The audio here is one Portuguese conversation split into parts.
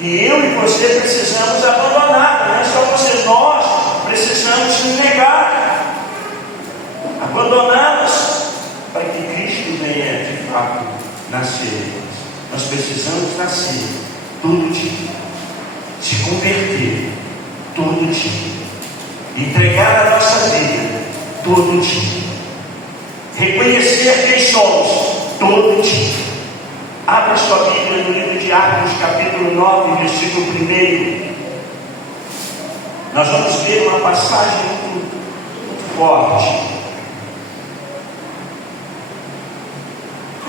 E eu e você precisamos abandonar, não é só você, nós precisamos nos negar, abandoná-los, para que Cristo venha de fato nascer. Nós precisamos nascer todo dia, se converter todo dia, entregar a nossa vida todo dia, reconhecer quem somos todo dia. Abra sua Bíblia no livro de Atos, capítulo 9, versículo 1. Nós vamos ver uma passagem muito forte.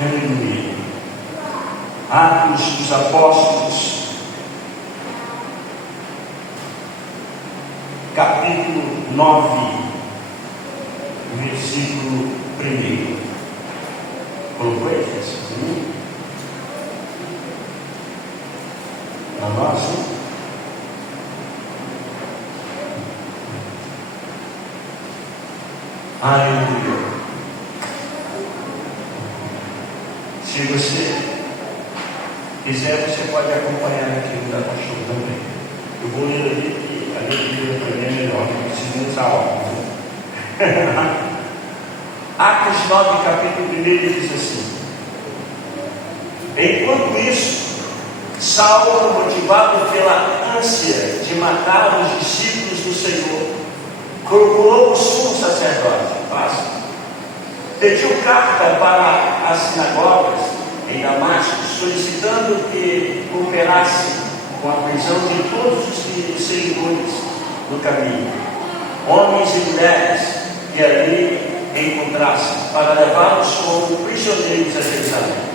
Aleluia. Atos dos Apóstolos, capítulo 9, versículo 1. Colocou aí, assim? Para nós, hein? Aleluia. Se você quiser, você pode acompanhar aqui o da pastor também. Eu vou ler ali, que a leitura também é melhor, não precisa usar óculos. Atos 9, capítulo 1, diz assim: enquanto isso, Saulo, motivado pela ânsia de matar os discípulos do Senhor, procurou o sumo sacerdote, pediu carta para as sinagogas em Damasco, solicitando que cooperasse com a prisão de todos os seguidores no caminho, homens e mulheres que ali encontrassem, para levá-los como prisioneiros a Jerusalém.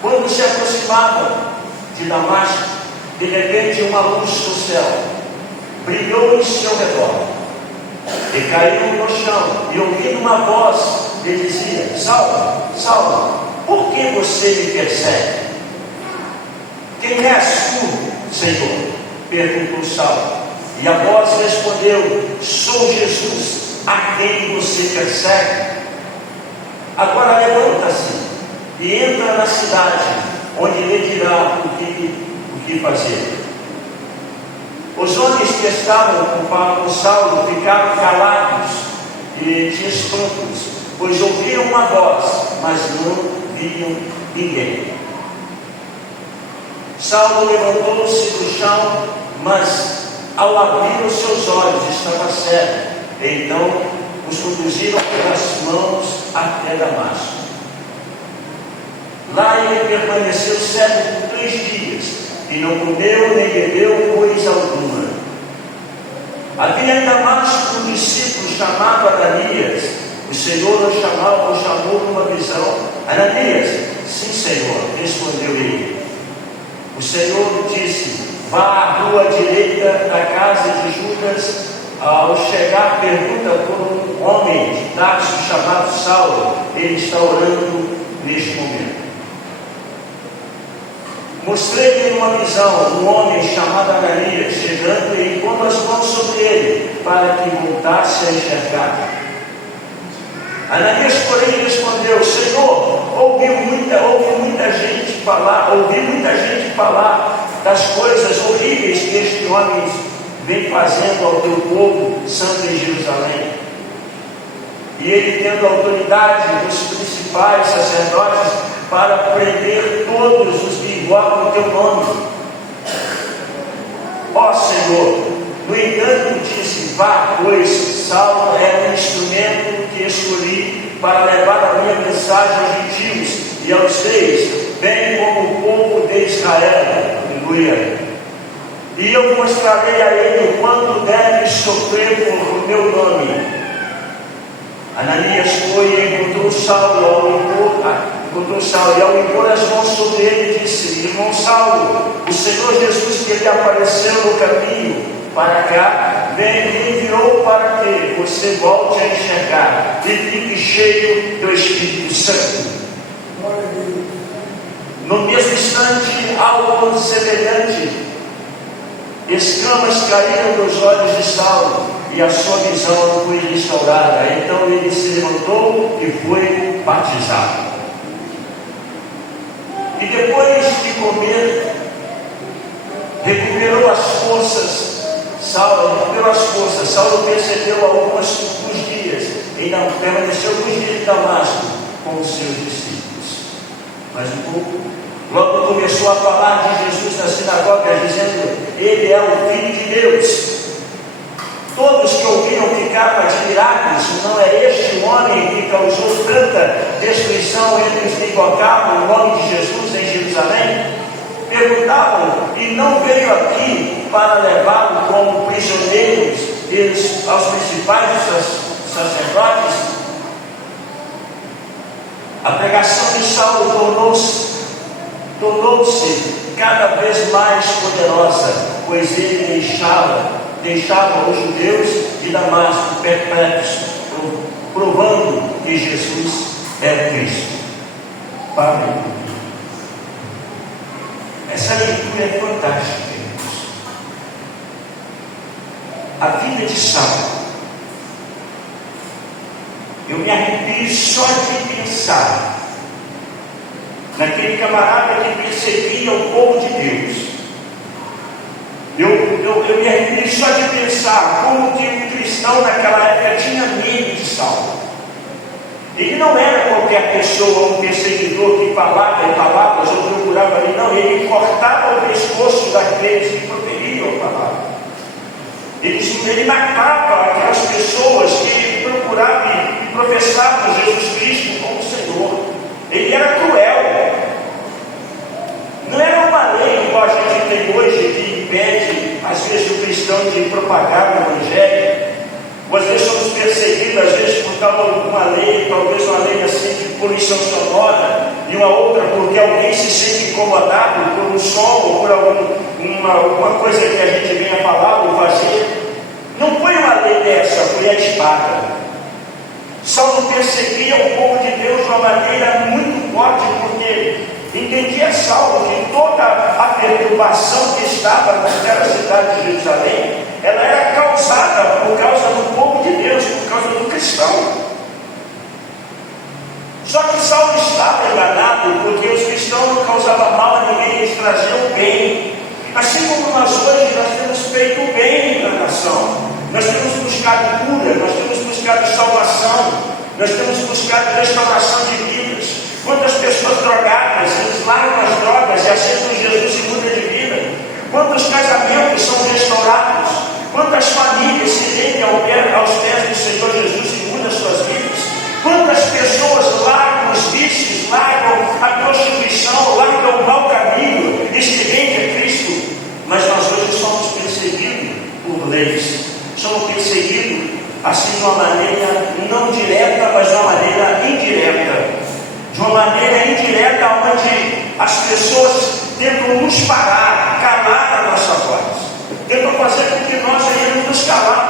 Quando se aproximavam de Damasco, de repente uma luz do céu brilhou em seu redor, e caiu no chão, e ouvindo uma voz lhe dizia: Saulo, Saulo, por que você me persegue? Quem és tu, Senhor? Perguntou Saulo. E a voz respondeu: sou Jesus, a quem você persegue. Agora levanta-se e entra na cidade, onde lhe dirá o que fazer. Os homens que estavam com Saulo ficaram calados e de espantos, pois ouviram uma voz, mas não viam ninguém. Saulo levantou-se do chão, mas ao abrir os seus olhos estava cego. Então os conduziram pelas mãos até Damasco. Lá ele permaneceu cego por 3 dias, e não comeu nem bebeu coisa alguma. Havia em Damasco um discípulo chamado Ananias. O Senhor o chamou numa visão. Ananias, sim, Senhor, respondeu ele. O Senhor disse: vá à rua direita da casa de Judas. Ao chegar, pergunta por um homem de Tarso chamado Saulo. Ele está orando neste momento. Mostrei-lhe uma visão um homem chamado Ananias chegando e impondo as mãos sobre ele, para que voltasse a enxergar. Ananias, porém, respondeu: Senhor, ouvi muita gente falar das coisas horríveis que este homem vem fazendo ao teu povo santo em Jerusalém. E ele, tendo autoridade dos principais sacerdotes para prender todos os que invocam o teu nome. Ó Senhor, no entanto disse: vá, pois Saulo é um instrumento que escolhi para levar a minha mensagem aos gentios e aos reis, bem como o povo de Israel. Aleluia. E eu mostrarei a ele o quanto deve sofrer por meu nome. Ananias foi e encontrou Saulo, e ao impor as mãos sobre ele, disse: irmão Saulo, o Senhor Jesus, que lhe apareceu no caminho para cá, me enviou para que você volte a enxergar e fique cheio do Espírito Santo. No mesmo instante, algo semelhante, escamas caíram dos olhos de Saulo, e a sua visão foi restaurada. Então ele se levantou e foi batizado. E depois de comer recuperou as forças. Saulo recuperou as forças. Saulo percebeu alguns dias, e não permaneceu alguns dias em Damasco com os seus discípulos. Mas um pouco, logo começou a falar de Jesus na sinagoga, dizendo: Ele é o Filho de Deus. Todos que ouviram ficaram admirados. Não é este o homem que causou tanta destruição entre os que invocavam o nome de Jesus em Jerusalém? Perguntavam: e não veio aqui para levá-lo como prisioneiros aos principais sacerdotes? A pregação de Saulo tornou-se cada vez mais poderosa, pois ele deixava os judeus de Damasco perplexos, provando que Jesus é o Cristo. Pai, essa leitura é fantástica, irmãos. A vida de Saulo, eu me arrepio só de pensar naquele camarada que perseguia o povo de Deus. Eu me arrepio só de pensar como que um cristão naquela época tinha medo de Saulo. Ele não era qualquer pessoa, um perseguidor que falava em palavras ou procurava ali, não. Ele cortava o pescoço daqueles que proferiam a palavra. Ele matava aquelas pessoas que procuravam e professavam Jesus Cristo como Senhor. Ele era cruel. Não era uma lei igual a gente tem hoje que impede, às vezes, o cristão de propagar o Evangelho. Ou às vezes somos perseguidos, às vezes por causa de uma lei, talvez uma lei assim de poluição sonora, e uma outra porque alguém se sente incomodado por um som ou por alguma coisa que a gente venha falar ou fazer. Não foi uma lei dessa, foi a espada. Saulo perseguia o povo de Deus de uma maneira muito forte, porque entendia Saulo que toda a perturbação que estava naquela cidade de Jerusalém, ela era causada por causa do povo de Deus, por causa do cristão. Só que Saulo estava enganado, porque os cristãos não causavam mal a ninguém, eles traziam o bem. Assim como nós hoje, nós temos feito o bem na nação. Nós temos buscado cura, nós temos buscado salvação, nós temos buscado restauração de vidas. Quantas pessoas drogadas, eles largam as drogas e aceitam Jesus e mudam de vida. Quantos casamentos são restaurados. Quantas famílias se rendem aos pés do Senhor Jesus e mudam suas vidas. Quantas pessoas largam os vícios, largam a prostituição, largam o mau caminho e se rendem a Cristo. Mas nós hoje somos perseguidos por leis. Somos perseguidos assim de uma maneira não direta, mas de uma maneira indireta. De uma maneira indireta, onde as pessoas tentam nos parar, calar a nossa voz. Tentam fazer com que nós venhamos nos calar.